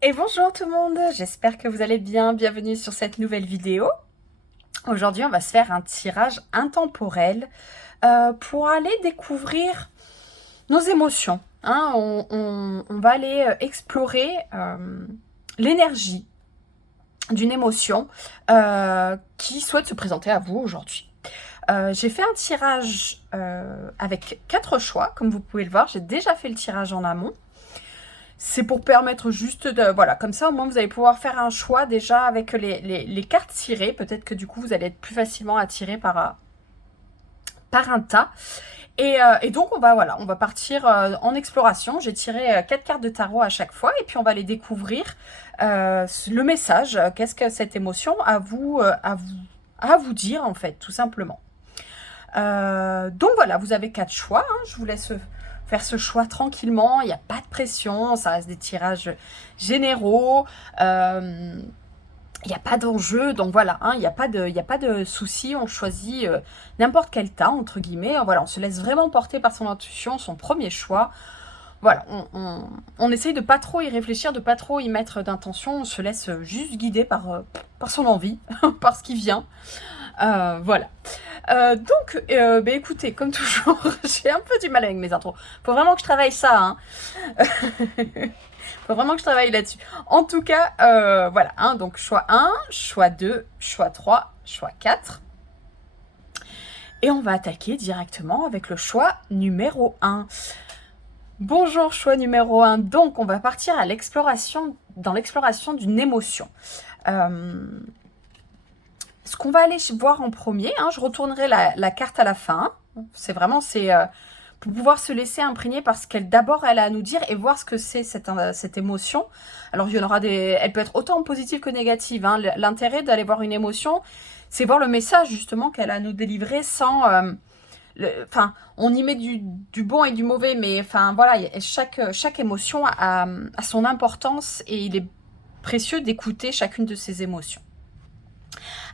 Et bonjour tout le monde, j'espère que vous allez bien, bienvenue sur cette nouvelle vidéo. Aujourd'hui on va se faire un tirage intemporel pour aller découvrir nos émotions. Hein. On va aller explorer l'énergie d'une émotion qui souhaite se présenter à vous aujourd'hui. J'ai fait un tirage avec 4 choix, comme vous pouvez le voir, j'ai déjà fait le tirage en amont. C'est pour permettre juste de... Voilà, comme ça au moins vous allez pouvoir faire un choix déjà avec les cartes tirées. Peut-être que du coup vous allez être plus facilement attiré par un tas. Et donc on va partir en exploration. J'ai tiré 4 cartes de tarot à chaque fois et puis on va les découvrir. Le message, qu'est-ce que cette émotion à vous dire en fait, tout simplement. Donc voilà, vous avez 4 choix. Hein. Je vous laisse faire ce choix tranquillement. Il n'y a pas de pression. Ça reste des tirages généraux. Il n'y a pas d'enjeu. Donc voilà, hein, il n'y a pas de souci. On choisit n'importe quel tas, entre guillemets. Voilà, on se laisse vraiment porter par son intuition, son premier choix. Voilà, on essaye de pas trop y réfléchir, de pas trop y mettre d'intention. On se laisse juste guider par son envie, par ce qui vient. Voilà. Donc, écoutez, comme toujours, j'ai un peu du mal avec mes intros. Faut vraiment que je travaille ça, hein. Faut vraiment que je travaille là-dessus. En tout cas, voilà, hein, donc choix 1, choix 2, choix 3, choix 4. Et on va attaquer directement avec le choix numéro 1. Bonjour, choix numéro 1. Donc, on va partir dans l'exploration d'une émotion. Ce qu'on va aller voir en premier, hein, je retournerai la carte à la fin. C'est vraiment, pour pouvoir se laisser imprégner par ce qu'elle d'abord elle a à nous dire et voir ce que c'est cette émotion. Alors il y en aura elle peut être autant positive que négative. Hein. L'intérêt d'aller voir une émotion, c'est voir le message justement qu'elle a à nous délivrer sans... Enfin, on y met du bon et du mauvais, mais enfin voilà, chaque émotion a son importance et il est précieux d'écouter chacune de ces émotions.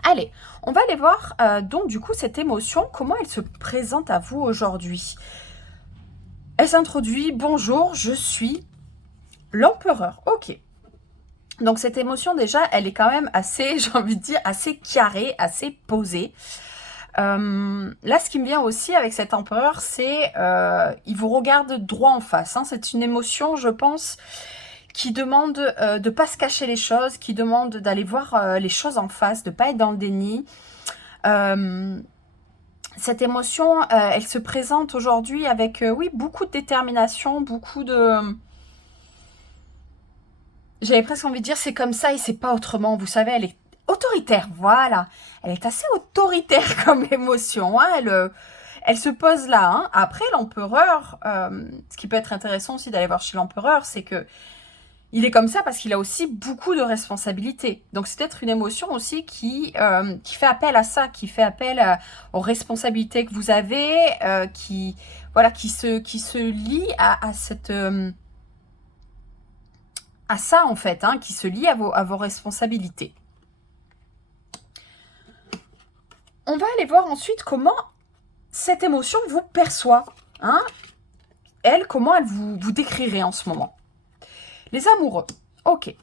Allez, on va aller voir donc du coup cette émotion, comment elle se présente à vous aujourd'hui. Elle s'introduit, bonjour, je suis l'empereur. Ok. Donc cette émotion déjà, elle est quand même assez, j'ai envie de dire, assez carrée, assez posée. Là, ce qui me vient aussi avec cet empereur, c'est il vous regarde droit en face. Hein. C'est une émotion, je pense, qui demande de ne pas se cacher les choses, qui demande d'aller voir les choses en face, de ne pas être dans le déni. Cette émotion, elle se présente aujourd'hui avec, oui, beaucoup de détermination, beaucoup de... J'avais presque envie de dire, c'est comme ça et c'est pas autrement. Vous savez, elle est autoritaire, voilà. Elle est assez autoritaire comme émotion. Hein. Elle se pose là. Hein. Après, l'empereur, ce qui peut être intéressant aussi d'aller voir chez l'empereur, c'est que il est comme ça parce qu'il a aussi beaucoup de responsabilités. Donc c'est peut-être une émotion aussi qui fait appel à ça, qui fait appel aux responsabilités que vous avez, voilà, qui se lie à ça en fait, hein, qui se lie à vos responsabilités. On va aller voir ensuite comment cette émotion vous perçoit. Hein. Elle, comment elle vous décrirait en ce moment. Les amoureux, ok.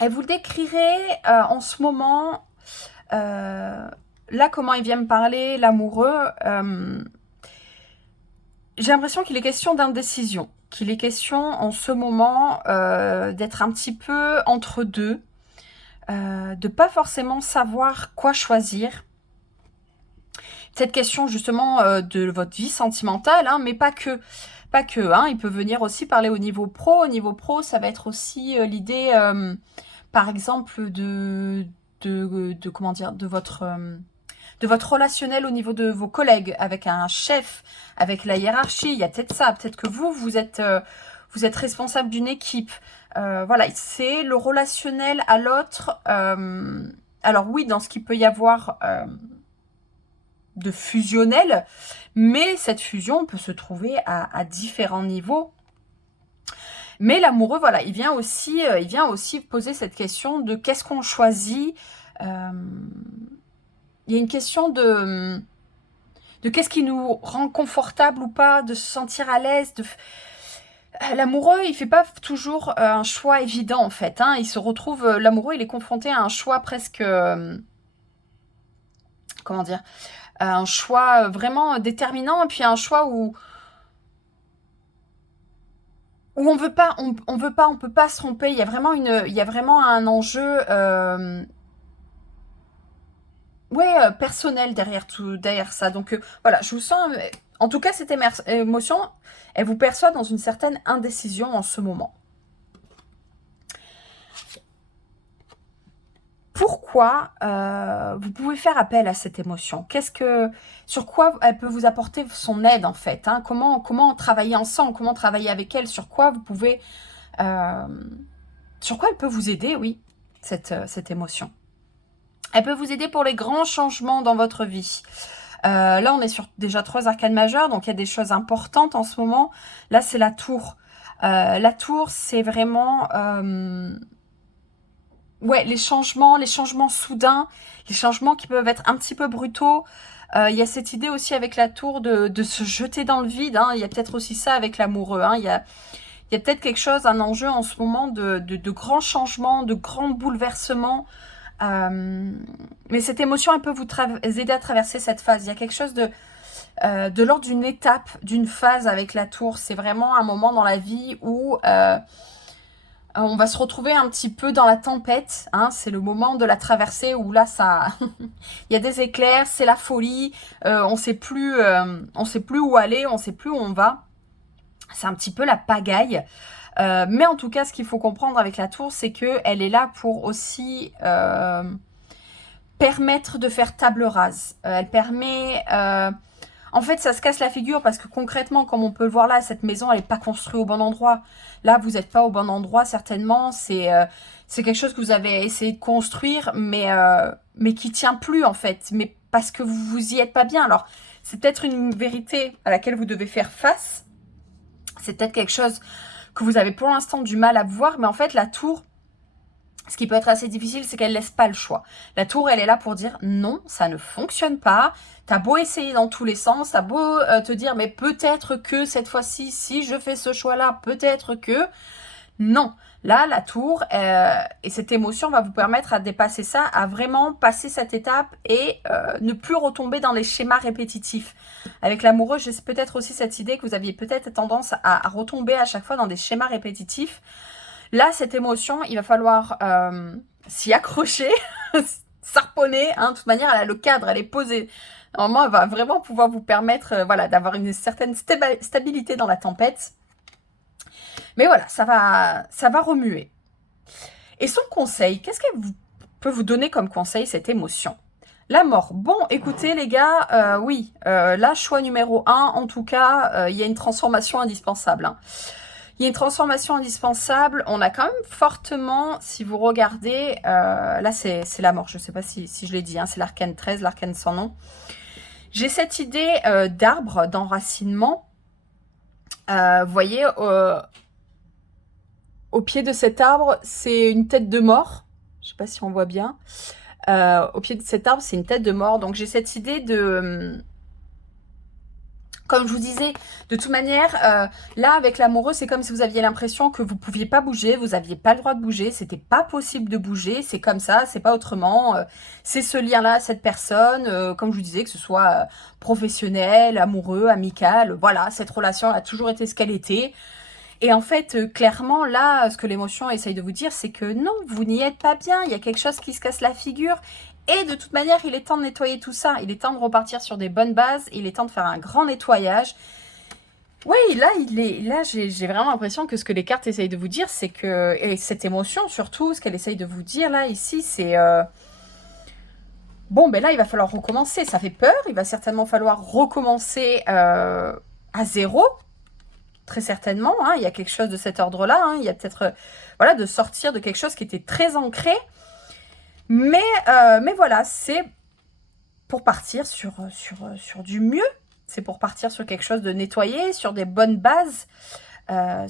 Elle vous décrirait en ce moment, là comment il vient me parler, l'amoureux, j'ai l'impression qu'il est question d'indécision, qu'il est question en ce moment d'être un petit peu entre deux, de pas forcément savoir quoi choisir. Cette question justement de votre vie sentimentale, hein, mais pas que. Pas que, hein, il peut venir aussi parler au niveau pro. Au niveau pro, ça va être aussi l'idée, par exemple, comment dire, de votre relationnel au niveau de vos collègues, avec un chef, avec la hiérarchie. Il y a peut-être ça, peut-être que vous êtes responsable d'une équipe. Voilà, c'est le relationnel à l'autre. Alors oui, dans ce qu'il peut y avoir de fusionnel, mais cette fusion peut se trouver à différents niveaux. Mais l'amoureux, voilà, il vient aussi poser cette question de qu'est-ce qu'on choisit. Il y a une question de qu'est-ce qui nous rend confortable ou pas, de se sentir à l'aise. L'amoureux, il fait pas toujours un choix évident en fait. Hein. Il se retrouve, l'amoureux, il est confronté à un choix presque, comment dire, un choix vraiment déterminant, et puis un choix où on veut pas, on veut pas, on peut pas se tromper. Il y a vraiment un enjeu, ouais, personnel derrière tout, derrière ça. Donc voilà, je vous sens, en tout cas, cette émotion, elle vous perçoit dans une certaine indécision en ce moment. Pourquoi vous pouvez faire appel à cette émotion? Sur quoi elle peut vous apporter son aide en fait, hein? Comment travailler ensemble? Comment travailler avec elle? Sur quoi vous pouvez, euh, sur quoi elle peut vous aider? Oui, cette émotion. Elle peut vous aider pour les grands changements dans votre vie. Là, on est sur déjà 3 arcanes majeures, donc il y a des choses importantes en ce moment. Là, c'est la tour. La tour, c'est vraiment ouais, les changements soudains, les changements qui peuvent être un petit peu brutaux. Il y a cette idée aussi avec la tour de se jeter dans le vide. Hein. Il y a peut-être aussi ça avec l'amoureux. Hein. Il y a peut-être quelque chose, un enjeu en ce moment de grands changements, de grands bouleversements. Mais cette émotion, elle peut vous aider à traverser cette phase. Il y a quelque chose de l'ordre d'une étape, d'une phase avec la tour. C'est vraiment un moment dans la vie où on va se retrouver un petit peu dans la tempête. Hein. C'est le moment de la traversée où là, ça, il y a des éclairs, c'est la folie. On sait plus où aller, on sait plus où on va. C'est un petit peu la pagaille. Mais en tout cas, ce qu'il faut comprendre avec la tour, c'est qu'elle est là pour aussi permettre de faire table rase. Elle permet... en fait, ça se casse la figure parce que concrètement, comme on peut le voir là, cette maison, elle n'est pas construite au bon endroit. Là, vous n'êtes pas au bon endroit, certainement. C'est quelque chose que vous avez essayé de construire, mais qui tient plus, en fait. Mais parce que vous y êtes pas bien. Alors, c'est peut-être une vérité à laquelle vous devez faire face. C'est peut-être quelque chose que vous avez pour l'instant du mal à voir. Mais en fait, la tour, ce qui peut être assez difficile, c'est qu'elle laisse pas le choix. La tour, elle est là pour dire non, ça ne fonctionne pas. T'as beau essayer dans tous les sens, t'as beau te dire mais peut-être que cette fois-ci, si je fais ce choix-là, peut-être que... Non, là, la tour et cette émotion va vous permettre à dépasser ça, à vraiment passer cette étape et ne plus retomber dans les schémas répétitifs. Avec l'amoureux, j'ai peut-être aussi cette idée que vous aviez peut-être tendance à retomber à chaque fois dans des schémas répétitifs. Là, cette émotion, il va falloir s'y accrocher, s'arponner. Hein, de toute manière, elle a le cadre, elle est posée. Normalement, elle va vraiment pouvoir vous permettre voilà, d'avoir une certaine stabilité dans la tempête. Mais voilà, ça va remuer. Et son conseil, qu'est-ce qu'elle peut vous donner comme conseil, cette émotion? La mort. Bon, écoutez les gars, oui, là, choix numéro 1, en tout cas, il y a une transformation indispensable. Hein. Il y a une transformation indispensable. On a quand même fortement, si vous regardez, là c'est la mort, je ne sais pas si je l'ai dit, hein, c'est l'arcane 13, l'arcane sans nom. J'ai cette idée d'arbre, d'enracinement. Vous voyez, au pied de cet arbre, c'est une tête de mort. Je ne sais pas si on voit bien. Au pied de cet arbre, c'est une tête de mort. Donc j'ai cette idée de... Comme je vous disais, de toute manière, là, avec l'amoureux, c'est comme si vous aviez l'impression que vous ne pouviez pas bouger, vous n'aviez pas le droit de bouger, c'était pas possible de bouger, c'est comme ça, c'est pas autrement. C'est ce lien-là, cette personne, comme je vous disais, que ce soit professionnel, amoureux, amical, voilà, cette relation a toujours été ce qu'elle était. Et en fait, clairement, là, ce que l'émotion essaye de vous dire, c'est que non, vous n'y êtes pas bien, il y a quelque chose qui se casse la figure. Et de toute manière, il est temps de nettoyer tout ça. Il est temps de repartir sur des bonnes bases. Il est temps de faire un grand nettoyage. Oui, là, j'ai vraiment l'impression que ce que les cartes essayent de vous dire, c'est que... Et cette émotion, surtout, ce qu'elle essaye de vous dire, là, ici, c'est... Bon, ben là, il va falloir recommencer. Ça fait peur. Il va certainement falloir recommencer à zéro. Très certainement. Hein. Il y a quelque chose de cet ordre-là. Hein. Il y a peut-être... voilà, de sortir de quelque chose qui était très ancré. Mais voilà, c'est pour partir sur du mieux. C'est pour partir sur quelque chose de nettoyé, sur des bonnes bases, ouais,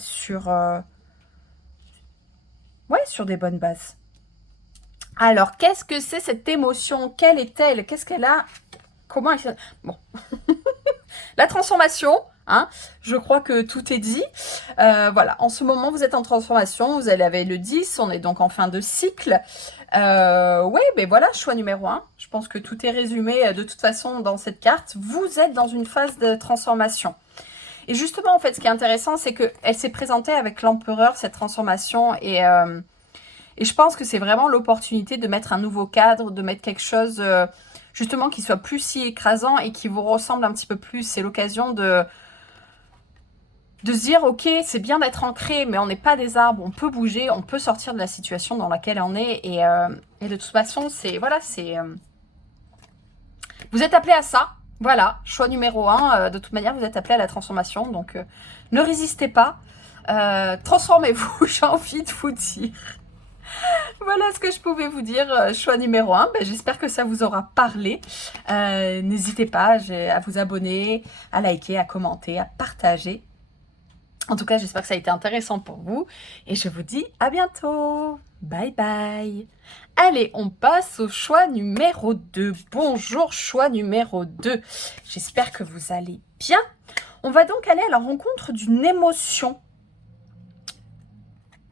sur des bonnes bases. Alors, qu'est-ce que c'est cette émotion? Quelle est-elle? Qu'est-ce qu'elle a? Comment elle... Bon. La transformation, Hein. Je crois que tout est dit. Voilà, en ce moment, vous êtes en transformation. Vous allez avec le 10. On est donc en fin de cycle. Ouais, mais voilà, choix numéro 1. Je pense que tout est résumé de toute façon dans cette carte. Vous êtes dans une phase de transformation. Et justement, en fait, ce qui est intéressant, c'est qu'elle s'est présentée avec l'empereur, cette transformation. Et je pense que c'est vraiment l'opportunité de mettre un nouveau cadre, de mettre quelque chose, justement, qui soit plus si écrasant et qui vous ressemble un petit peu plus. C'est l'occasion de se dire, ok, c'est bien d'être ancré, mais on n'est pas des arbres, on peut bouger, on peut sortir de la situation dans laquelle on est. Et de toute façon, c'est... Voilà, c'est... vous êtes appelé à ça. Voilà, choix numéro 1. De toute manière, vous êtes appelé à la transformation. Donc, ne résistez pas. Transformez-vous, j'ai envie de vous dire. Voilà ce que je pouvais vous dire. Choix numéro 1. Ben, j'espère que ça vous aura parlé. N'hésitez pas à vous abonner, à liker, à commenter, à partager. En tout cas, j'espère que ça a été intéressant pour vous. Et je vous dis à bientôt. Bye bye. Allez, on passe au choix numéro 2. Bonjour, choix numéro 2. J'espère que vous allez bien. On va donc aller à la rencontre d'une émotion.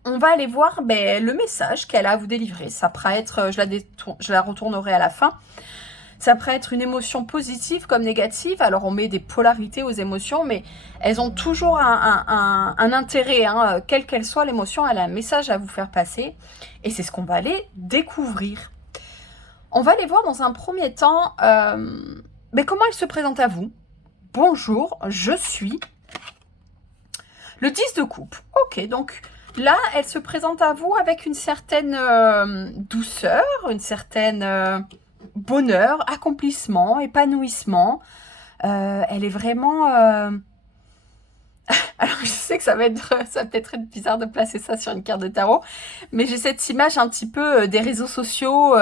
On va aller voir le message qu'elle a à vous délivrer. Ça pourrait être, je la retournerai à la fin. Ça pourrait être une émotion positive comme négative. Alors, on met des polarités aux émotions, mais elles ont toujours un intérêt. Hein. Quelle qu'elle soit l'émotion, elle a un message à vous faire passer. Et c'est ce qu'on va aller découvrir. On va aller voir dans un premier temps comment elle se présente à vous. Bonjour, je suis le 10 de coupe. Ok, donc là, elle se présente à vous avec une certaine douceur, une certaine... bonheur, accomplissement, épanouissement. Elle est vraiment... Alors, je sais que ça va peut-être être bizarre de placer ça sur une carte de tarot, mais j'ai cette image un petit peu des réseaux sociaux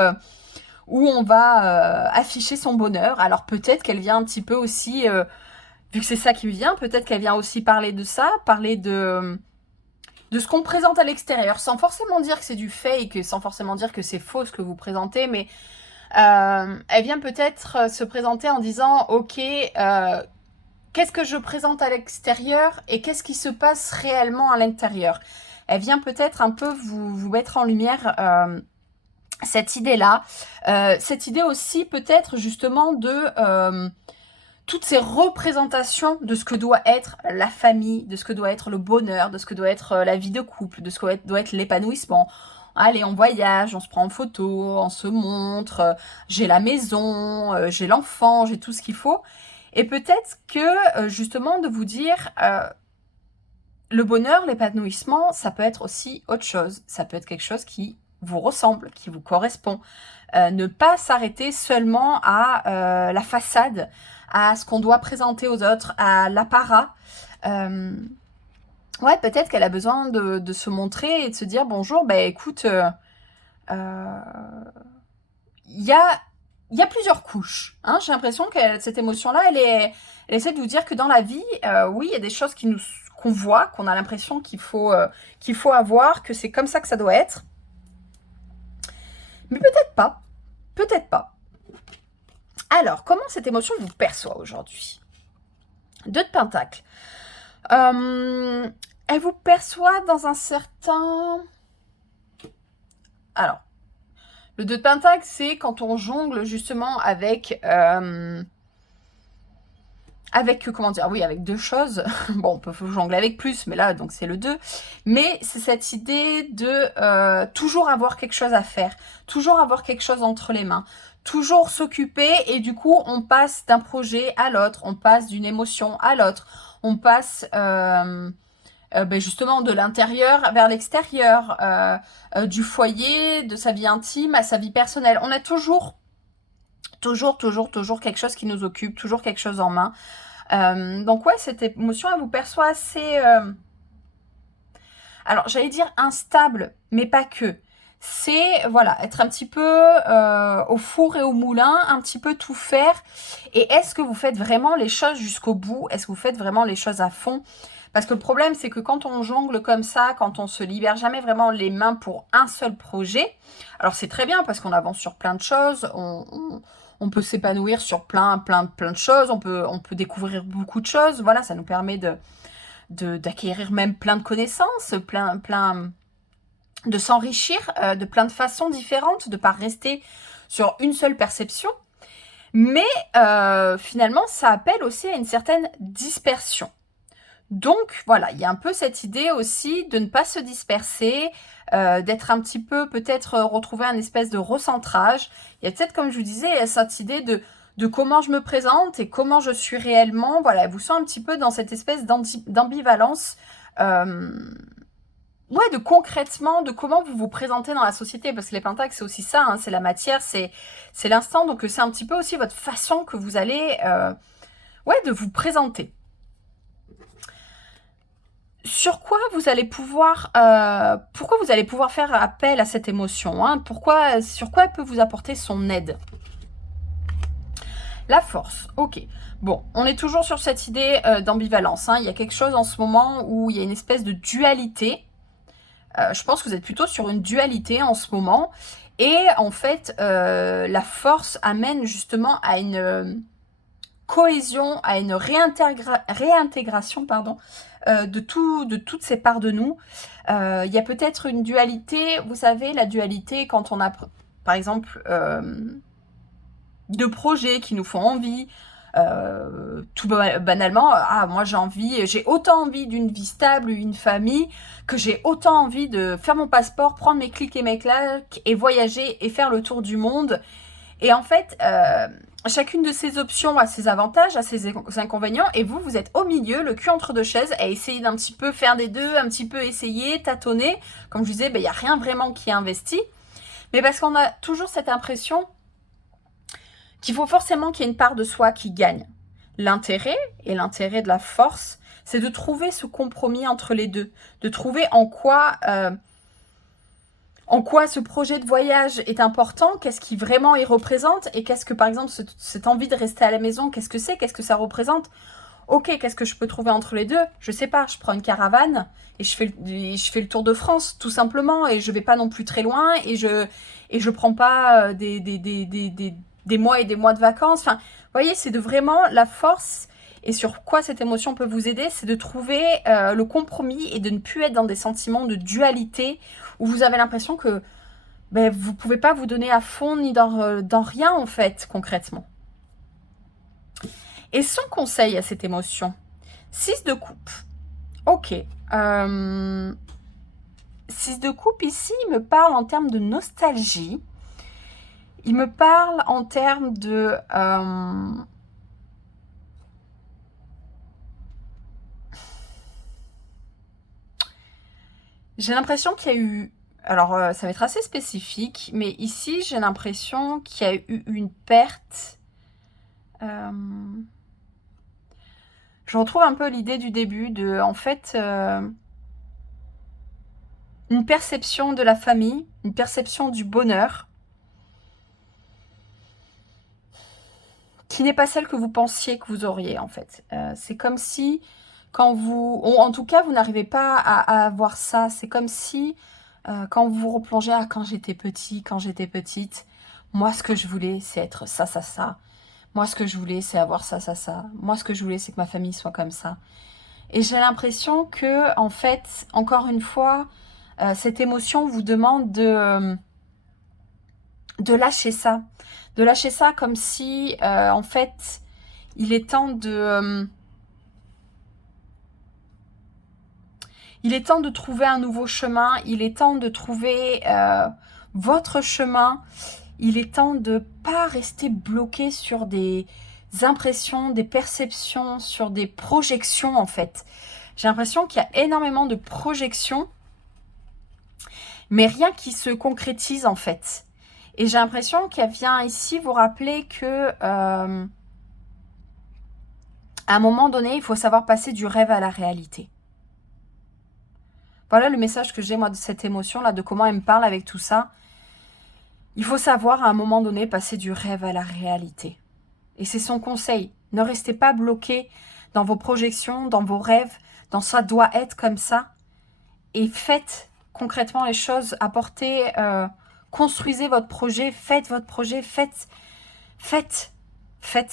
où on va afficher son bonheur. Alors, peut-être qu'elle vient un petit peu aussi, vu que c'est ça qui vient, peut-être qu'elle vient aussi parler de ça, parler de ce qu'on présente à l'extérieur, sans forcément dire que c'est du fake, sans forcément dire que c'est faux ce que vous présentez, mais elle vient peut-être se présenter en disant « Ok, qu'est-ce que je présente à l'extérieur et qu'est-ce qui se passe réellement à l'intérieur ?» Elle vient peut-être un peu vous mettre en lumière cette idée-là. Cette idée aussi peut-être justement de toutes ces représentations de ce que doit être la famille, de ce que doit être le bonheur, de ce que doit être la vie de couple, de ce que doit être l'épanouissement. Allez, on voyage, on se prend en photo, on se montre, j'ai la maison, j'ai l'enfant, j'ai tout ce qu'il faut. Et peut-être que, justement, de vous dire, le bonheur, l'épanouissement, ça peut être aussi autre chose. Ça peut être quelque chose qui vous ressemble, qui vous correspond. Ne pas s'arrêter seulement à la façade, à ce qu'on doit présenter aux autres, à l'apparat. Ouais, peut-être qu'elle a besoin de se montrer et de se dire « Bonjour, écoute, il y a plusieurs couches. Hein. » J'ai l'impression que cette émotion-là, elle essaie de vous dire que dans la vie, oui, il y a des choses qu'on voit, qu'on a l'impression qu'il faut avoir, que c'est comme ça que ça doit être. Mais peut-être pas. Peut-être pas. Alors, comment cette émotion vous perçoit aujourd'hui? 2 de Pentacles. Elle vous perçoit dans un certain... Alors, le 2 de Pentacle, c'est quand on jongle justement avec... comment dire? Oui, avec 2 choses. Bon, on peut jongler avec plus, mais là, donc c'est le 2. Mais c'est cette idée de toujours avoir quelque chose à faire. Toujours avoir quelque chose entre les mains. Toujours s'occuper et du coup, on passe d'un projet à l'autre. On passe d'une émotion à l'autre. On passe... justement de l'intérieur vers l'extérieur, du foyer, de sa vie intime à sa vie personnelle. On a toujours quelque chose qui nous occupe, toujours quelque chose en main. Donc ouais, cette émotion, elle vous perçoit assez... Alors, j'allais dire instable, mais pas que. C'est, voilà, être un petit peu au four et au moulin, un petit peu tout faire. Et est-ce que vous faites vraiment les choses jusqu'au bout? Est-ce que vous faites vraiment les choses à fond? Parce que le problème, c'est que quand on jongle comme ça, quand on se libère jamais vraiment les mains pour un seul projet, alors c'est très bien parce qu'on avance sur plein de choses, On peut s'épanouir sur plein de choses, on peut découvrir beaucoup de choses. Voilà, ça nous permet d'acquérir même plein de connaissances, plein de s'enrichir de plein de façons différentes, de ne pas rester sur une seule perception. Mais finalement, ça appelle aussi à une certaine dispersion. Donc voilà, il y a un peu cette idée aussi de ne pas se disperser, d'être un petit peu, peut-être retrouver un espèce de recentrage. Il y a peut-être, comme je vous disais, il y a cette idée de comment je me présente et comment je suis réellement. Voilà, vous sent un petit peu dans cette espèce d'ambivalence. Ouais, de concrètement, de comment vous vous présentez dans la société, parce que les pentacles, c'est aussi ça, hein, c'est la matière, c'est l'instant, donc c'est un petit peu aussi votre façon que vous allez, ouais, de vous présenter. Sur quoi vous allez pouvoir, pourquoi vous allez pouvoir faire appel à cette émotion, hein, sur quoi elle peut vous apporter son aide? La force, ok. Bon, on est toujours sur cette idée d'ambivalence, hein. Il y a quelque chose en ce moment où il y a une espèce de dualité. Je pense que vous êtes plutôt sur une dualité en ce moment. Et en fait, la force amène justement à une cohésion, à une réintégration pardon, de toutes ces parts de nous. Il y a peut-être une dualité, vous savez, la dualité quand on a, par exemple, de projets qui nous font envie, tout banalement, moi j'ai autant envie d'une vie stable, une famille, que j'ai autant envie de faire mon passeport, prendre mes clics et mes claques et voyager et faire le tour du monde. Et en fait, chacune de ces options a ses avantages, a ses inconvénients, et vous êtes au milieu, le cul entre deux chaises, à essayer d'un petit peu faire des deux, un petit peu essayer, tâtonner. Comme je disais, il n'y a rien vraiment qui est investi. Mais parce qu'on a toujours cette impression qu'il faut forcément qu'il y ait une part de soi qui gagne. L'intérêt, et l'intérêt de la force, c'est de trouver ce compromis entre les deux, de trouver en quoi ce projet de voyage est important, qu'est-ce qui vraiment y représente, et qu'est-ce que, par exemple, cette envie de rester à la maison, qu'est-ce que ça représente. Ok, qu'est-ce que je peux trouver entre les deux? Je sais pas, je prends une caravane et je fais le tour de France, tout simplement, et je vais pas non plus très loin, et je prends pas des mois et des mois de vacances. Enfin, vous voyez, c'est de vraiment la force, et sur quoi cette émotion peut vous aider, c'est de trouver le compromis et de ne plus être dans des sentiments de dualité où vous avez l'impression que vous ne pouvez pas vous donner à fond ni dans rien, en fait, concrètement. Et son conseil à cette émotion, 6 de coupe. Ok. 6 de coupe, ici, il me parle en termes de nostalgie. Il me parle en termes de... J'ai l'impression qu'il y a eu... Alors, ça va être assez spécifique, mais ici, j'ai l'impression qu'il y a eu une perte. Je retrouve un peu l'idée du début de, en fait, une perception de la famille, une perception du bonheur, qui n'est pas celle que vous pensiez que vous auriez, en fait. C'est comme si, quand vous... en tout cas, vous n'arrivez pas à avoir ça. C'est comme si, quand vous vous replongez à quand j'étais petit, quand j'étais petite, moi, ce que je voulais, c'est être ça, ça, ça. Moi, ce que je voulais, c'est avoir ça, ça, ça. Moi, ce que je voulais, c'est que ma famille soit comme ça. Et j'ai l'impression que, en fait, encore une fois, cette émotion vous demande de lâcher ça. De lâcher ça comme si, en fait, il est temps de... il est temps de trouver un nouveau chemin. Il est temps de trouver votre chemin. Il est temps de pas rester bloqué sur des impressions, des perceptions, sur des projections, en fait. J'ai l'impression qu'il y a énormément de projections, mais rien qui se concrétise, en fait. Et j'ai l'impression qu'elle vient ici vous rappeler que à un moment donné, il faut savoir passer du rêve à la réalité. Voilà le message que j'ai, moi, de cette émotion-là, de comment elle me parle avec tout ça. Il faut savoir, à un moment donné, passer du rêve à la réalité. Et c'est son conseil. Ne restez pas bloqué dans vos projections, dans vos rêves, dans ça doit être comme ça. Et faites concrètement les choses, apportez, construisez votre projet, faites votre projet, faites Faites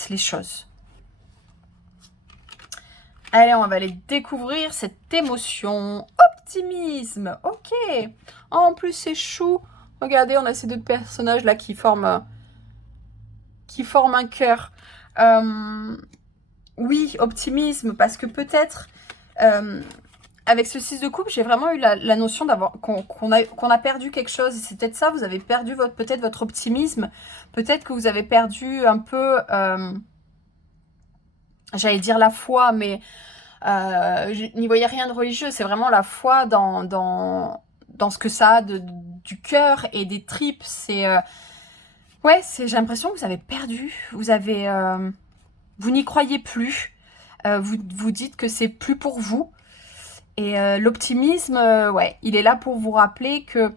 les choses. Allez, on va aller découvrir cette émotion. Optimisme. Ok. Oh, en plus, c'est chou. Regardez, on a ces deux personnages là qui forment un cœur. Oui, optimisme, parce que peut-être, avec ce 6 de coupe, j'ai vraiment eu la notion qu'on a perdu quelque chose. Et c'est peut-être ça, vous avez perdu peut-être votre optimisme. Peut-être que vous avez perdu un peu, j'allais dire la foi, mais je n'y voyais rien de religieux. C'est vraiment la foi dans ce que ça a du cœur et des tripes. Ouais, j'ai l'impression que vous avez perdu. Vous n'y croyez plus. Vous dites que c'est plus pour vous. Et l'optimisme, ouais, il est là pour vous rappeler que,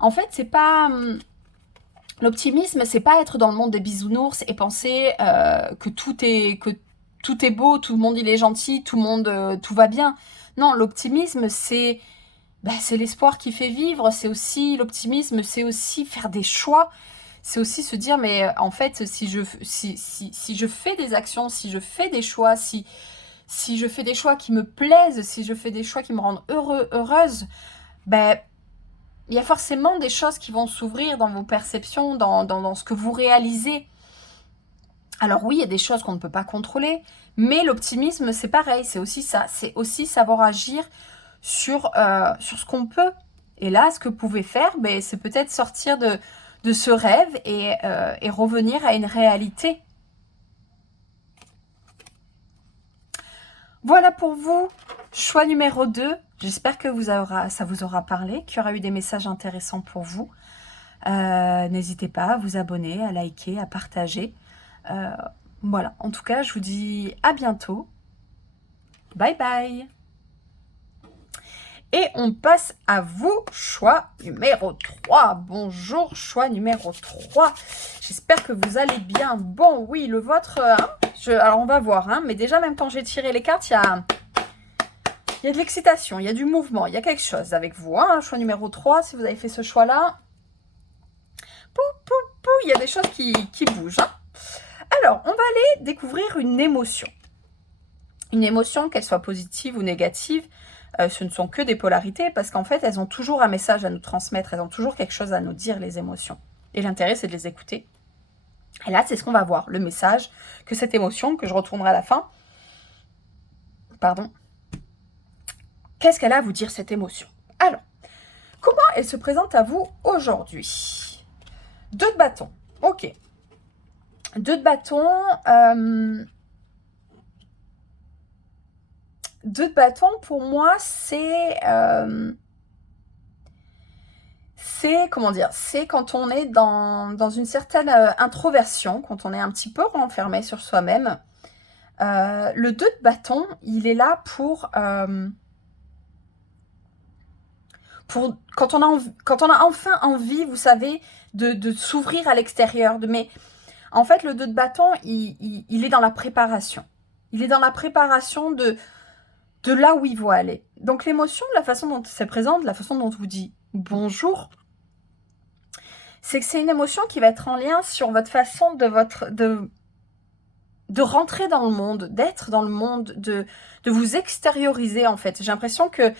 en fait, c'est pas... l'optimisme, c'est pas être dans le monde des bisounours et penser que tout est beau, tout le monde il est gentil, tout va bien. Non, l'optimisme, c'est l'espoir qui fait vivre. L'optimisme, c'est aussi faire des choix. C'est aussi se dire, mais en fait, si je fais des actions, si je fais des choix, si je fais des choix qui me plaisent, si je fais des choix qui me rendent heureuse, ben, il y a forcément des choses qui vont s'ouvrir dans vos perceptions, dans ce que vous réalisez. Alors oui, il y a des choses qu'on ne peut pas contrôler, mais l'optimisme, c'est pareil, c'est aussi ça. C'est aussi savoir agir sur ce qu'on peut. Et là, ce que vous pouvez faire, ben, c'est peut-être sortir de ce rêve et revenir à une réalité. Voilà pour vous, choix numéro 2. J'espère que ça vous aura parlé, qu'il y aura eu des messages intéressants pour vous. N'hésitez pas à vous abonner, à liker, à partager. Voilà, en tout cas, je vous dis à bientôt. Bye bye. Et on passe à vous, choix numéro 3. Bonjour, choix numéro 3. J'espère que vous allez bien. Bon, oui, le vôtre, alors on va voir, mais déjà, même quand j'ai tiré les cartes, il y a de l'excitation, il y a du mouvement, il y a quelque chose avec vous. Choix numéro 3, si vous avez fait ce choix-là, il y a des choses qui bougent. Alors, on va aller découvrir une émotion. Une émotion, qu'elle soit positive ou négative, ce ne sont que des polarités parce qu'en fait, elles ont toujours un message à nous transmettre, elles ont toujours quelque chose à nous dire, les émotions. Et l'intérêt, c'est de les écouter. Et là, c'est ce qu'on va voir, le message que cette émotion, que je retournerai à la fin, qu'est-ce qu'elle a à vous dire, cette émotion? Alors, comment elle se présente à vous aujourd'hui? 2 de bâton, ok. 2 de bâton, 2 de bâton, pour moi, c'est comment dire, c'est quand on est dans une certaine introversion, quand on est un petit peu renfermé sur soi-même. Le 2 de bâton, il est là pour quand on a enfin envie, vous savez, de s'ouvrir à l'extérieur. Mais en fait, le 2 de bâton, il est dans la préparation. Il est dans la préparation de là où il va aller. Donc l'émotion, la façon dont elle se présente, la façon dont on vous dit bonjour, c'est que c'est une émotion qui va être en lien sur votre façon de rentrer dans le monde, d'être dans le monde, de vous extérioriser en fait. J'ai l'impression que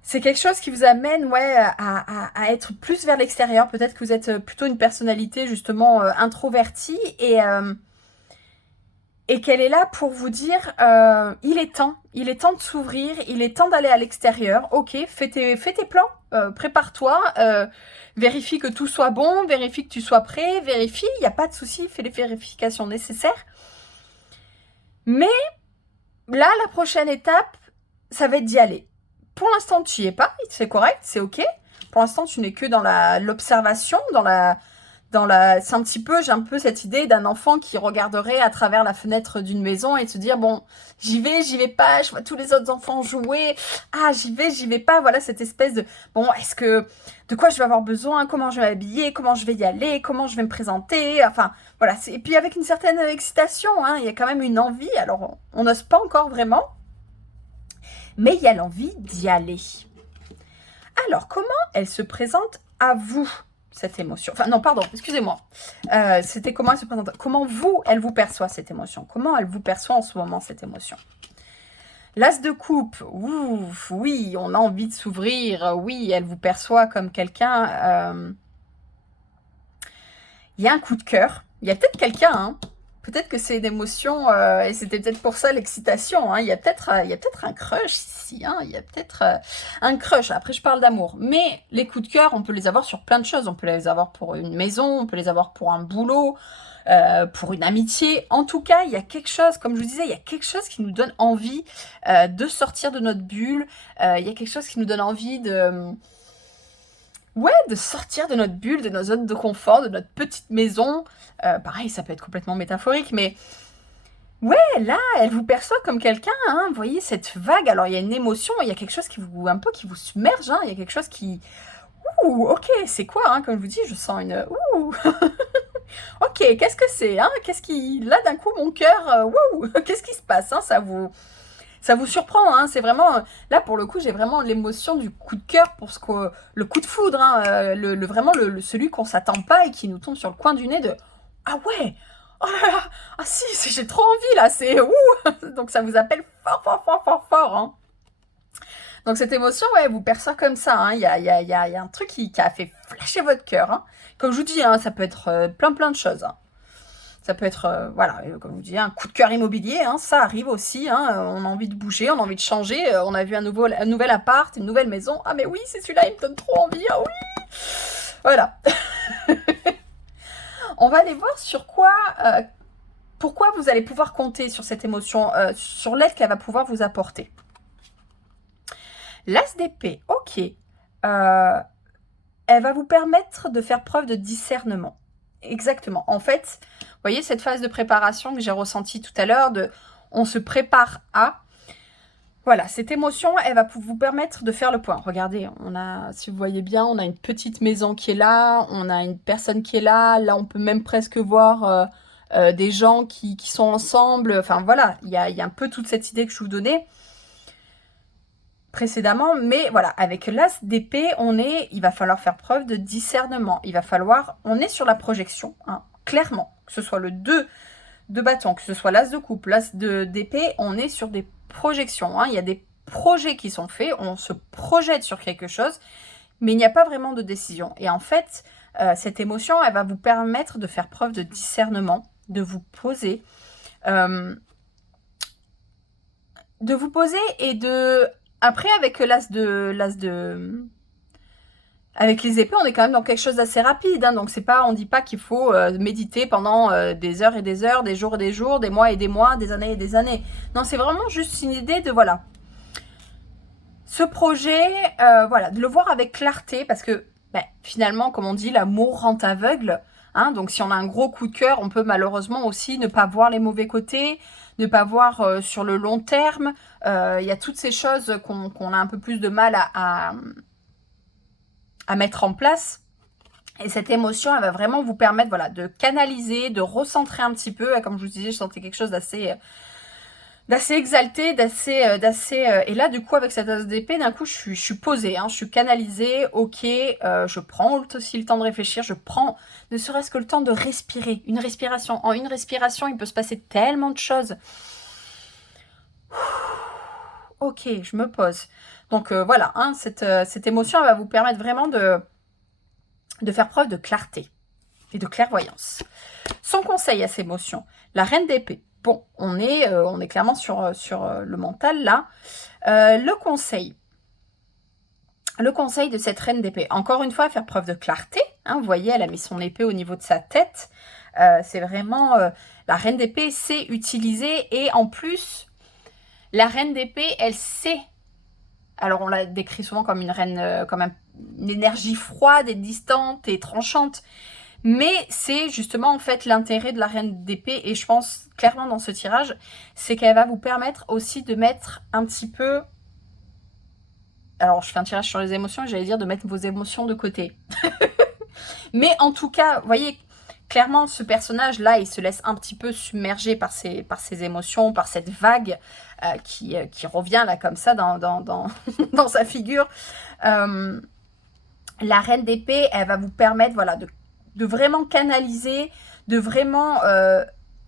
c'est quelque chose qui vous amène à être plus vers l'extérieur. Peut-être que vous êtes plutôt une personnalité justement introvertie et qu'elle est là pour vous dire il est temps de s'ouvrir, il est temps d'aller à l'extérieur. Ok, fais tes plans, prépare-toi, vérifie que tout soit bon, vérifie que tu sois prêt, vérifie, il n'y a pas de souci, fais les vérifications nécessaires. Mais là, la prochaine étape, ça va être d'y aller. Pour l'instant, tu n'y es pas, c'est correct, c'est ok. Pour l'instant, tu n'es que dans l'observation, c'est un petit peu, j'ai un peu cette idée d'un enfant qui regarderait à travers la fenêtre d'une maison et de se dire, bon, j'y vais pas, je vois tous les autres enfants jouer, j'y vais pas, voilà cette espèce de, bon, de quoi je vais avoir besoin, comment je vais m'habiller, comment je vais y aller, comment je vais me présenter, enfin, voilà, et puis avec une certaine excitation, il y a quand même une envie, alors on n'ose pas encore vraiment, mais il y a l'envie d'y aller. Alors, comment elle se présente à vous, cette émotion. Enfin, non, pardon, excusez-moi. C'était comment elle se présente. Comment elle vous perçoit, cette émotion. Comment elle vous perçoit en ce moment, cette émotion. L'as de coupe, ouf, oui, on a envie de s'ouvrir. Oui, elle vous perçoit comme quelqu'un... Il y a un coup de cœur. Il y a peut-être quelqu'un, hein. Peut-être que c'est une émotion, et c'était peut-être pour ça l'excitation. Hein. Il y a peut-être un crush ici. Hein. Il y a peut-être un crush. Après, je parle d'amour. Mais les coups de cœur, on peut les avoir sur plein de choses. On peut les avoir pour une maison, on peut les avoir pour un boulot, pour une amitié. En tout cas, il y a quelque chose, comme je vous disais, il y a quelque chose qui nous donne envie de sortir de notre bulle. Il y a quelque chose qui nous donne envie de... Ouais, de sortir de notre bulle, de nos zones de confort, de notre petite maison. Pareil, ça peut être complètement métaphorique, mais... Ouais, là, elle vous perçoit comme quelqu'un, hein, vous voyez, cette vague. Alors, il y a une émotion, il y a quelque chose qui vous, un peu, qui vous submerge, hein, il y a quelque chose qui... Ouh, ok, c'est quoi, hein, comme je vous dis, je sens une... Ouh. Ok, qu'est-ce que c'est, hein, qu'est-ce qui... Là, d'un coup, mon cœur, ouh, qu'est-ce qui se passe, hein, ça vous surprend, hein, c'est vraiment... Là, pour le coup, j'ai vraiment l'émotion du coup de cœur pour ce que... Le coup de foudre, hein, vraiment celui qu'on s'attend pas et qui nous tombe sur le coin du nez de... Ah ouais, oh là là, ah si, j'ai trop envie, là, c'est... Ouh. Donc, ça vous appelle fort, fort, fort, fort, fort, hein. Donc, cette émotion, ouais, elle vous perçoit comme ça, hein. Il y a un truc qui a fait flasher votre cœur, hein. Comme je vous dis, hein, ça peut être plein de choses, hein. Ça peut être, voilà, comme je vous dis, un coup de cœur immobilier, hein, ça arrive aussi, hein, on a envie de bouger, on a envie de changer, on a vu un nouvel appart, une nouvelle maison, ah mais oui, c'est celui-là, il me donne trop envie, ah oui. Voilà. On va aller voir sur quoi, pourquoi vous allez pouvoir compter sur cette émotion, sur l'aide qu'elle va pouvoir vous apporter. L'as d'épée, ok, elle va vous permettre de faire preuve de discernement. Exactement. En fait, vous voyez cette phase de préparation que j'ai ressentie tout à l'heure, on se prépare à... Voilà, cette émotion, elle va vous permettre de faire le point. Regardez, si vous voyez bien, on a une petite maison qui est là, on a une personne qui est là, là on peut même presque voir des gens qui sont ensemble. Enfin voilà, il y a un peu toute cette idée que je vous donnais précédemment, mais voilà, avec l'as d'épée, il va falloir faire preuve de discernement. On est sur la projection, hein, clairement, que ce soit le 2 de bâton, que ce soit l'as de coupe, l'as d'épée, on est sur des projections, hein. Il y a des projets qui sont faits, on se projette sur quelque chose, mais il n'y a pas vraiment de décision. Et en fait, cette émotion, elle va vous permettre de faire preuve de discernement, de vous poser, et de... Après, avec avec les épées, on est quand même dans quelque chose d'assez rapide, hein, donc on dit pas qu'il faut méditer pendant des heures et des heures, des jours et des jours, des mois et des mois, des années et des années. Non, c'est vraiment juste une idée de, voilà, ce projet, voilà, de le voir avec clarté, parce que finalement, comme on dit, l'amour rend aveugle, hein, donc si on a un gros coup de cœur, on peut malheureusement aussi ne pas voir les mauvais côtés, ne pas voir sur le long terme. Il y a toutes ces choses qu'on a un peu plus de mal à mettre en place. Et cette émotion, elle va vraiment vous permettre, voilà, de canaliser, de recentrer un petit peu. Comme je vous disais, je sentais quelque chose d'assez exalté, et là, du coup, avec cette as d'épée, d'un coup, je suis posée, hein, je suis canalisée, ok, je prends aussi le temps de réfléchir, je prends ne serait-ce que le temps de respirer. Une respiration. En une respiration, il peut se passer tellement de choses. Ok, je me pose. Donc voilà, hein, cette émotion, elle va vous permettre vraiment de faire preuve de clarté et de clairvoyance. Son conseil à cette émotion, la reine d'épée. Bon, on est clairement sur le mental là. Le conseil de cette reine d'épée, encore une fois, faire preuve de clarté. Hein, vous voyez, elle a mis son épée au niveau de sa tête. C'est vraiment... la reine d'épée sait utiliser, et en plus, la reine d'épée, elle sait... Alors, on la décrit souvent comme une reine, comme une énergie froide et distante et tranchante. Mais c'est justement en fait l'intérêt de la reine d'épée, et je pense clairement dans ce tirage, c'est qu'elle va vous permettre aussi de mettre un petit peu... Alors, je fais un tirage sur les émotions et j'allais dire de mettre vos émotions de côté. Mais en tout cas, vous voyez, clairement, ce personnage-là, il se laisse un petit peu submerger par ses émotions, par cette vague qui revient là comme ça dans sa figure. La reine d'épée, elle va vous permettre, voilà, de vraiment canaliser, de vraiment,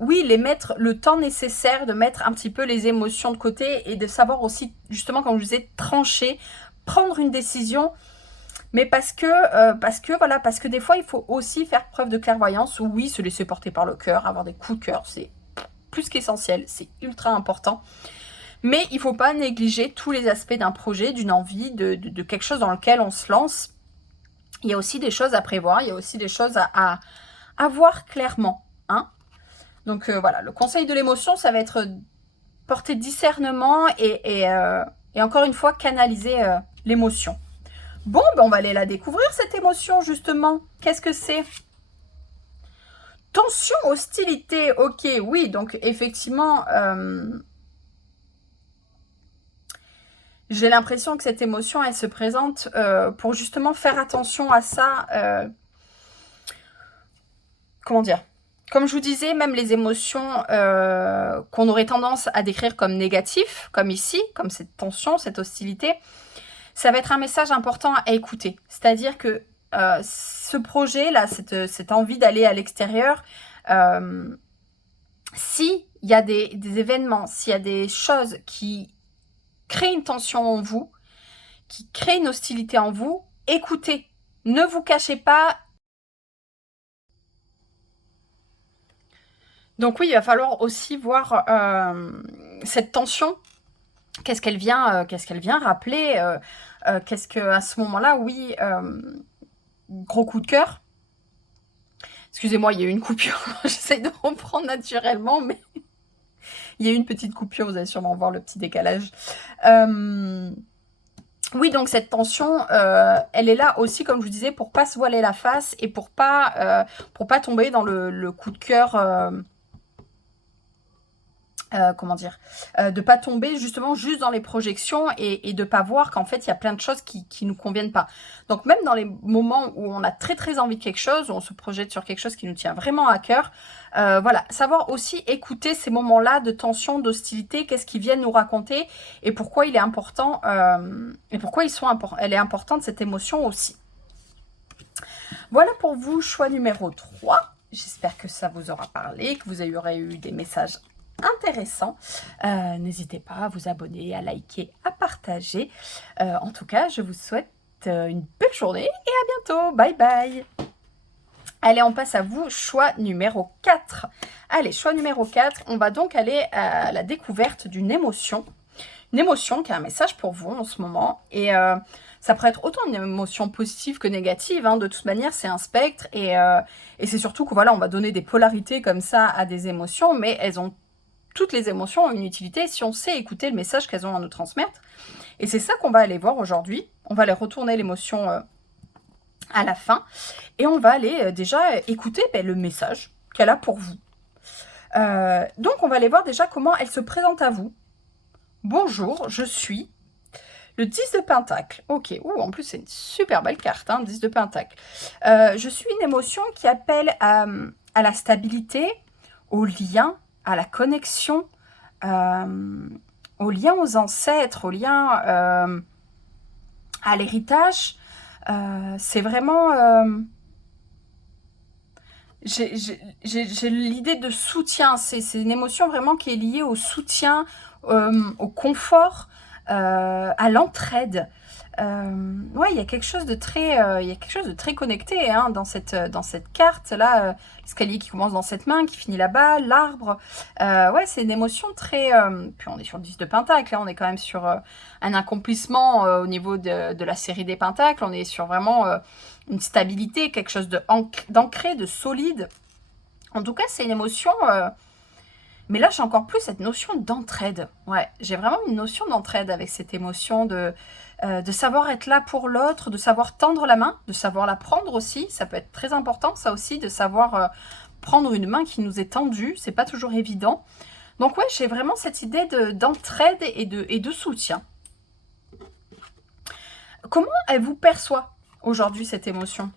oui, les mettre le temps nécessaire, de mettre un petit peu les émotions de côté et de savoir aussi, justement, comme je vous disais, trancher, prendre une décision. Mais voilà, parce que des fois, il faut aussi faire preuve de clairvoyance. Oui, se laisser porter par le cœur, avoir des coups de cœur, c'est plus qu'essentiel, c'est ultra important. Mais il ne faut pas négliger tous les aspects d'un projet, d'une envie, de quelque chose dans lequel on se lance. Il y a aussi des choses à prévoir, il y a aussi des choses à voir clairement. Hein. Donc voilà, le conseil de l'émotion, ça va être porter discernement et encore une fois, canaliser l'émotion. Bon, ben on va aller la découvrir, cette émotion, justement. Qu'est-ce que c'est? Tension, hostilité, ok, oui, donc effectivement, j'ai l'impression que cette émotion, elle se présente pour justement faire attention à ça. Comment dire? Comme je vous disais, même les émotions qu'on aurait tendance à décrire comme négatives, comme ici, comme cette tension, cette hostilité, ça va être un message important à écouter. C'est-à-dire que ce projet-là, cette envie d'aller à l'extérieur, s'il y a des événements, s'il y a des choses qui créent une tension en vous, qui créent une hostilité en vous, écoutez. Ne vous cachez pas. Donc oui, il va falloir aussi voir cette tension. Qu'est-ce qu'elle vient rappeler qu'est-ce que à ce moment-là, oui, gros coup de cœur. Excusez-moi, il y a eu une coupure. J'essaie de reprendre naturellement, mais il y a eu une petite coupure. Vous allez sûrement voir le petit décalage. Oui, donc cette tension, elle est là aussi, comme je vous disais, pour pas se voiler la face et pour pas tomber dans le coup de cœur. Comment dire, de pas tomber justement juste dans les projections et de pas voir qu'en fait il y a plein de choses qui nous conviennent pas. Donc même dans les moments où on a très très envie de quelque chose, où on se projette sur quelque chose qui nous tient vraiment à cœur, voilà, savoir aussi écouter ces moments-là de tension, d'hostilité, qu'est-ce qu'ils viennent nous raconter et pourquoi il est important et pourquoi elle est importante cette émotion aussi. Voilà pour vous, choix numéro 3. J'espère que ça vous aura parlé, que vous aurez eu des messages intéressant. N'hésitez pas à vous abonner, à liker, à partager. En tout cas, je vous souhaite une belle journée et à bientôt. Bye bye. Allez, on passe à vous, choix numéro 4. Allez, choix numéro 4, on va donc aller à la découverte d'une émotion. Une émotion qui a un message pour vous en ce moment. Et ça pourrait être autant une émotion positive que négative. Hein. De toute manière, c'est un spectre. Et c'est surtout que voilà, on va donner des polarités comme ça à des émotions, mais toutes les émotions ont une utilité si on sait écouter le message qu'elles ont à nous transmettre. Et c'est ça qu'on va aller voir aujourd'hui. On va aller retourner l'émotion à la fin. Et on va aller déjà écouter le message qu'elle a pour vous. Donc, on va aller voir déjà comment elle se présente à vous. Bonjour, je suis le 10 de Pentacle. Ok, en plus, c'est une super belle carte, hein, 10 de Pentacle. Je suis une émotion qui appelle à la stabilité, au lien, à la connexion, au lien aux ancêtres, au lien à l'héritage. C'est vraiment... j'ai l'idée de soutien. C'est une émotion vraiment qui est liée au soutien, au confort, à l'entraide. Ouais, il y a quelque chose de très connecté hein, dans cette carte là, l'escalier qui commence dans cette main, qui finit là-bas, l'arbre. Ouais, c'est une émotion très. Puis on est sur le 10 de Pentacle, là, on est quand même sur un accomplissement au niveau de la série des Pentacles. On est sur vraiment une stabilité, quelque chose d'ancré, de solide. En tout cas, c'est une émotion. Mais là, j'ai encore plus cette notion d'entraide. Ouais, j'ai vraiment une notion d'entraide avec cette émotion de savoir être là pour l'autre, de savoir tendre la main, de savoir la prendre aussi. Ça peut être très important, ça aussi, de savoir prendre une main qui nous est tendue. C'est pas toujours évident. Donc ouais, j'ai vraiment cette idée d'entraide et de soutien. Comment elle vous perçoit aujourd'hui, cette émotion?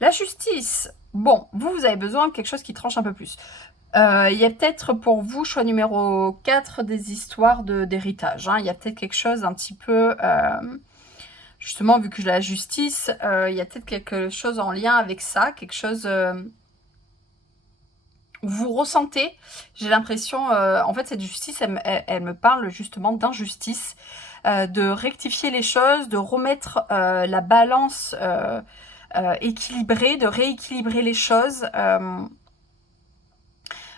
La justice. Bon, vous avez besoin de quelque chose qui tranche un peu plus. Il y a peut-être pour vous, choix numéro 4, des histoires d'héritage. Hein. Il y a peut-être quelque chose un petit peu... Justement, vu que j'ai la justice, il y a peut-être quelque chose en lien avec ça, quelque chose où vous ressentez, j'ai l'impression, en fait, cette justice, elle me parle justement d'injustice, de rectifier les choses, de remettre la balance équilibrée, de rééquilibrer les choses.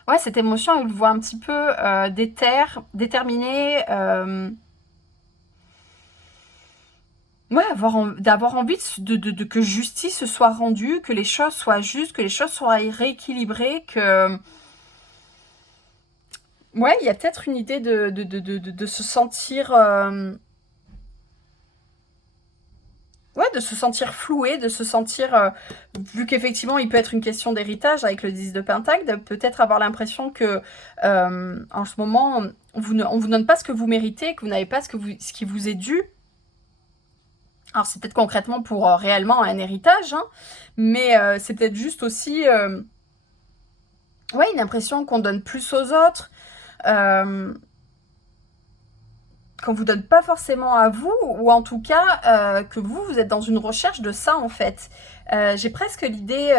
Ouais, cette émotion, elle vous voit un petit peu déterminée. Ouais, d'avoir envie que justice soit rendue, que les choses soient justes, que les choses soient rééquilibrées, que... Ouais, il y a peut-être une idée de se sentir... Ouais, de se sentir floué, de se sentir... vu qu'effectivement, il peut être une question d'héritage avec le 10 de Pentacle, de peut-être avoir l'impression que en ce moment, on vous donne pas ce que vous méritez, que vous n'avez pas ce qui vous est dû. Alors, c'est peut-être concrètement pour réellement un héritage, hein, mais c'est peut-être juste aussi ouais, une impression qu'on donne plus aux autres, qu'on vous donne pas forcément à vous, ou en tout cas que vous êtes dans une recherche de ça, en fait. J'ai presque l'idée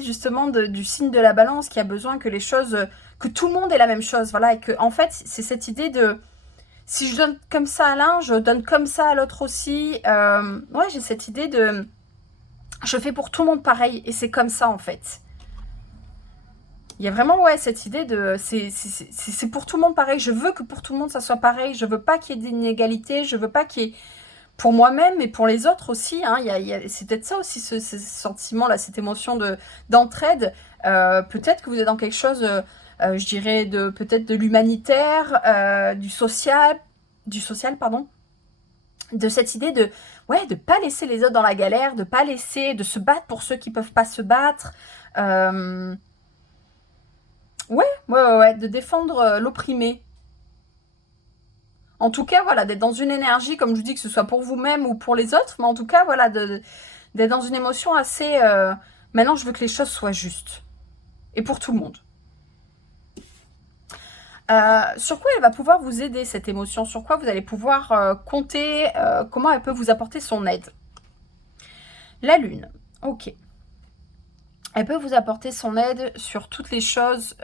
justement du signe de la balance qui a besoin que les choses, que tout le monde ait la même chose, voilà, et que en fait, c'est cette idée de si je donne comme ça à l'un, je donne comme ça à l'autre aussi. Ouais, j'ai cette idée de... Je fais pour tout le monde pareil, et c'est comme ça, en fait. Il y a vraiment, ouais, cette idée de... C'est pour tout le monde pareil. Je veux que pour tout le monde, ça soit pareil. Je veux pas qu'il y ait d'inégalité. Je veux pas qu'il y ait... Pour moi-même et pour les autres aussi. Hein, c'est peut-être ça aussi, ce sentiment-là, cette émotion d'entraide. Peut-être que vous êtes dans quelque chose, je dirais, peut-être de l'humanitaire, du social, pardon. De cette idée de ouais, de pas laisser les autres dans la galère, de pas laisser, de se battre pour ceux qui peuvent pas se battre. Ouais, de défendre l'opprimé. En tout cas, voilà, d'être dans une énergie, comme je vous dis, que ce soit pour vous-même ou pour les autres, mais en tout cas, voilà, d'être dans une émotion assez... maintenant, je veux que les choses soient justes. Et pour tout le monde. Sur quoi elle va pouvoir vous aider, cette émotion? Sur quoi vous allez pouvoir compter? Comment elle peut vous apporter son aide? La lune. Ok. Elle peut vous apporter son aide sur toutes les choses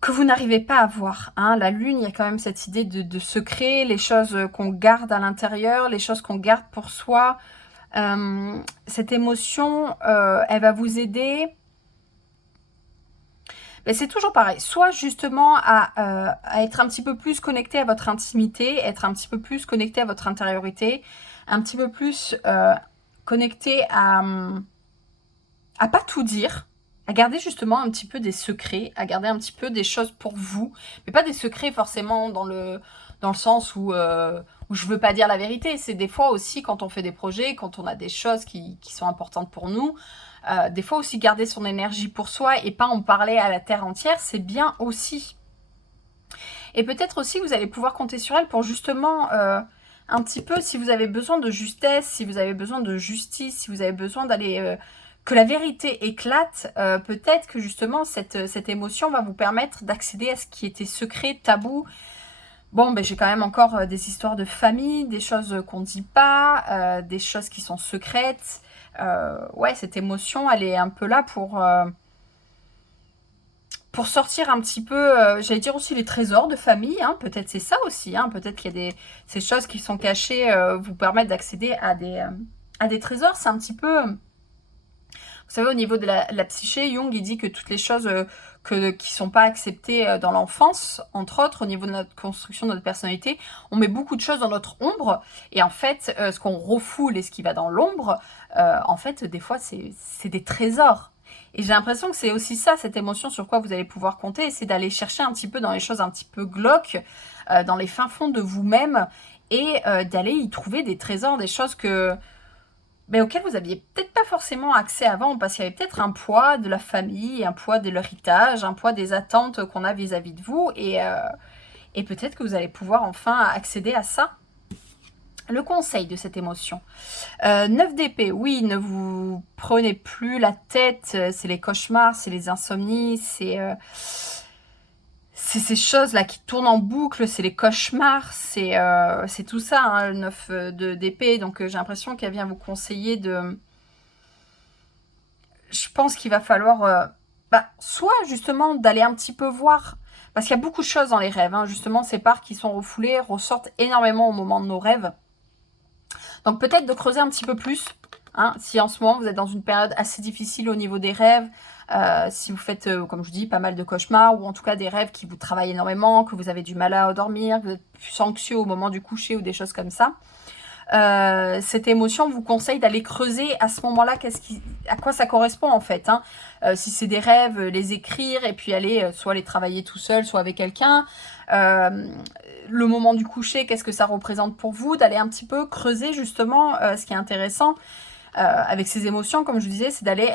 que vous n'arrivez pas à voir. Hein. La lune, il y a quand même cette idée de secret, les choses qu'on garde à l'intérieur, les choses qu'on garde pour soi. Cette émotion, elle va vous aider. Mais c'est toujours pareil. Soit justement à être un petit peu plus connecté à votre intimité, être un petit peu plus connecté à votre intériorité, un petit peu plus connecté à pas tout dire, à garder justement un petit peu des secrets, à garder un petit peu des choses pour vous, mais pas des secrets forcément dans le sens où je veux pas dire la vérité. C'est des fois aussi quand on fait des projets, quand on a des choses qui sont importantes pour nous, des fois aussi garder son énergie pour soi et pas en parler à la terre entière, c'est bien aussi. Et peut-être aussi vous allez pouvoir compter sur elle pour justement un petit peu, si vous avez besoin de justesse, si vous avez besoin de justice, si vous avez besoin d'aller... que la vérité éclate, peut-être que justement cette émotion va vous permettre d'accéder à ce qui était secret, tabou. Bon, ben j'ai quand même encore des histoires de famille, des choses qu'on ne dit pas, des choses qui sont secrètes. Ouais, cette émotion, elle est un peu là pour sortir un petit peu, j'allais dire aussi les trésors de famille, hein, peut-être c'est ça aussi, hein, peut-être qu'il y a ces choses qui sont cachées vous permettent d'accéder à des trésors, c'est un petit peu... vous savez, au niveau de la psyché, Jung, il dit que toutes les choses qui ne sont pas acceptées dans l'enfance, entre autres, au niveau de notre construction de notre personnalité, on met beaucoup de choses dans notre ombre, et en fait, ce qu'on refoule et ce qui va dans l'ombre, en fait, des fois, c'est des trésors. Et j'ai l'impression que c'est aussi ça, cette émotion sur quoi vous allez pouvoir compter, c'est d'aller chercher un petit peu dans les choses un petit peu glauques, dans les fins fonds de vous-même, et d'aller y trouver des trésors, des choses mais auxquelles vous aviez peut-être pas forcément accès avant, parce qu'il y avait peut-être un poids de la famille, un poids de l'héritage, un poids des attentes qu'on a vis-à-vis de vous, et peut-être que vous allez pouvoir enfin accéder à ça. Le conseil de cette émotion. 9 d'épée, oui, ne vous prenez plus la tête, c'est les cauchemars, c'est les insomnies, c'est ces choses-là qui tournent en boucle, c'est les cauchemars, c'est tout ça, hein, le 9 d'épée. Donc j'ai l'impression qu'elle vient vous conseiller de... Je pense qu'il va falloir soit justement d'aller un petit peu voir, parce qu'il y a beaucoup de choses dans les rêves, hein, justement ces parts qui sont refoulées ressortent énormément au moment de nos rêves. Donc peut-être de creuser un petit peu plus, hein, si en ce moment vous êtes dans une période assez difficile au niveau des rêves, si vous faites, comme je vous dis, pas mal de cauchemars, ou en tout cas des rêves qui vous travaillent énormément, que vous avez du mal à dormir, que vous êtes plus anxieux au moment du coucher ou des choses comme ça, cette émotion vous conseille d'aller creuser à ce moment-là à quoi ça correspond en fait, hein. Si c'est des rêves, les écrire et puis aller soit les travailler tout seul, soit avec quelqu'un. Le moment du coucher, qu'est-ce que ça représente pour vous, d'aller un petit peu creuser justement. Ce qui est intéressant avec ces émotions, comme je vous disais, c'est d'aller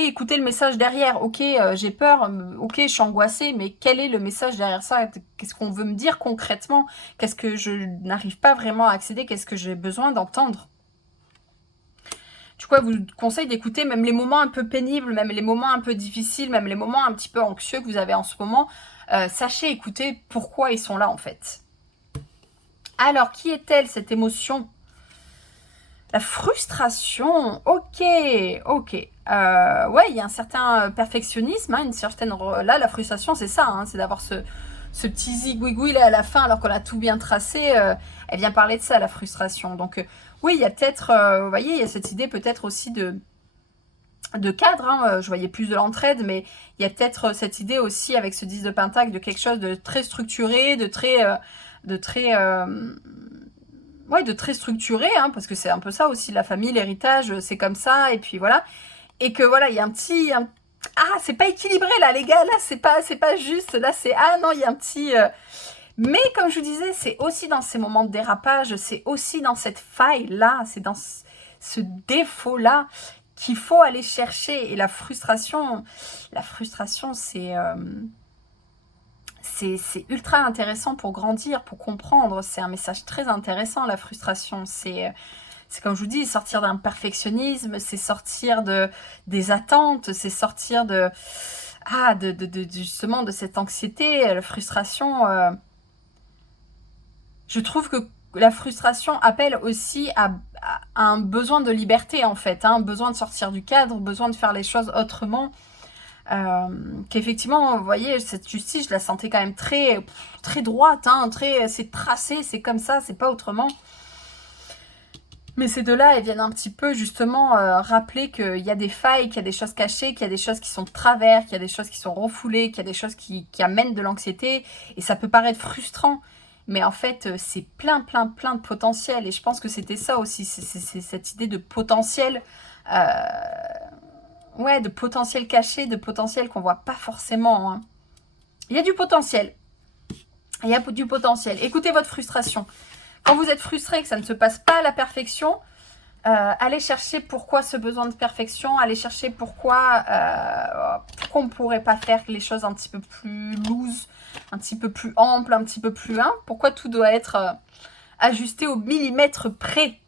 écouter le message derrière. Ok, j'ai peur, ok, je suis angoissée, mais quel est le message derrière ça? Qu'est-ce qu'on veut me dire concrètement? Qu'est-ce que je n'arrive pas vraiment à accéder? Qu'est-ce que j'ai besoin d'entendre? Du coup, je vous conseille d'écouter même les moments un peu pénibles, même les moments un peu difficiles, même les moments un petit peu anxieux que vous avez en ce moment. Sachez écouter pourquoi ils sont là en fait. Alors, qui est-elle cette émotion? La frustration, ok. Ouais, il y a un certain perfectionnisme, hein, une certaine... Là, la frustration, c'est ça, hein, c'est d'avoir ce petit zigouigoui là à la fin, alors qu'on a tout bien tracé. Elle vient parler de ça, la frustration. Donc, oui, il y a peut-être, vous voyez, il y a cette idée peut-être aussi de cadre, hein. Je voyais plus de l'entraide, mais il y a peut-être cette idée aussi avec ce 10 de pentacle de quelque chose de très structuré, de très structuré, hein, parce que c'est un peu ça aussi, la famille, l'héritage, c'est comme ça, et puis voilà. Et que voilà, il y a un petit... Ah, c'est pas équilibré là, les gars, là, c'est pas juste, là, c'est... Ah non, il y a un petit... Mais comme je vous disais, c'est aussi dans ces moments de dérapage, c'est aussi dans cette faille-là, c'est dans ce défaut-là qu'il faut aller chercher. Et la frustration, c'est ultra intéressant pour grandir, pour comprendre. C'est un message très intéressant, la frustration. C'est comme je vous dis, sortir d'un perfectionnisme, c'est sortir des attentes, c'est sortir justement de cette anxiété, la frustration. Je trouve que la frustration appelle aussi à un besoin de liberté en fait, hein, un besoin de sortir du cadre, besoin de faire les choses autrement. Qu'effectivement, vous voyez, cette justice, je la sentais quand même très, très droite, hein, c'est tracé, c'est comme ça, c'est pas autrement. Mais ces deux-là, elles viennent un petit peu justement rappeler qu'il y a des failles, qu'il y a des choses cachées, qu'il y a des choses qui sont de travers, qu'il y a des choses qui sont refoulées, qu'il y a des choses qui amènent de l'anxiété. Et ça peut paraître frustrant, mais en fait, c'est plein de potentiel. Et je pense que c'était ça aussi, c'est cette idée de potentiel. Ouais, de potentiel caché, de potentiel qu'on voit pas forcément, hein. Il y a du potentiel. Il y a du potentiel. Écoutez votre frustration. Quand vous êtes frustré, que ça ne se passe pas à la perfection, allez chercher pourquoi ce besoin de perfection, allez chercher pourquoi on ne pourrait pas faire les choses un petit peu plus loose, un petit peu plus ample, un petit peu plus pourquoi tout doit être ajusté au millimètre près.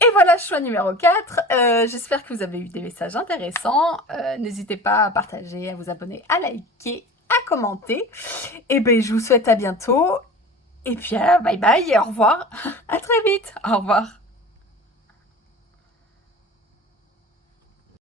Et voilà, choix numéro 4. J'espère que vous avez eu des messages intéressants. N'hésitez pas à partager, à vous abonner, à liker, à commenter. Et bien, je vous souhaite à bientôt. Et puis, bye bye et au revoir. À très vite. Au revoir.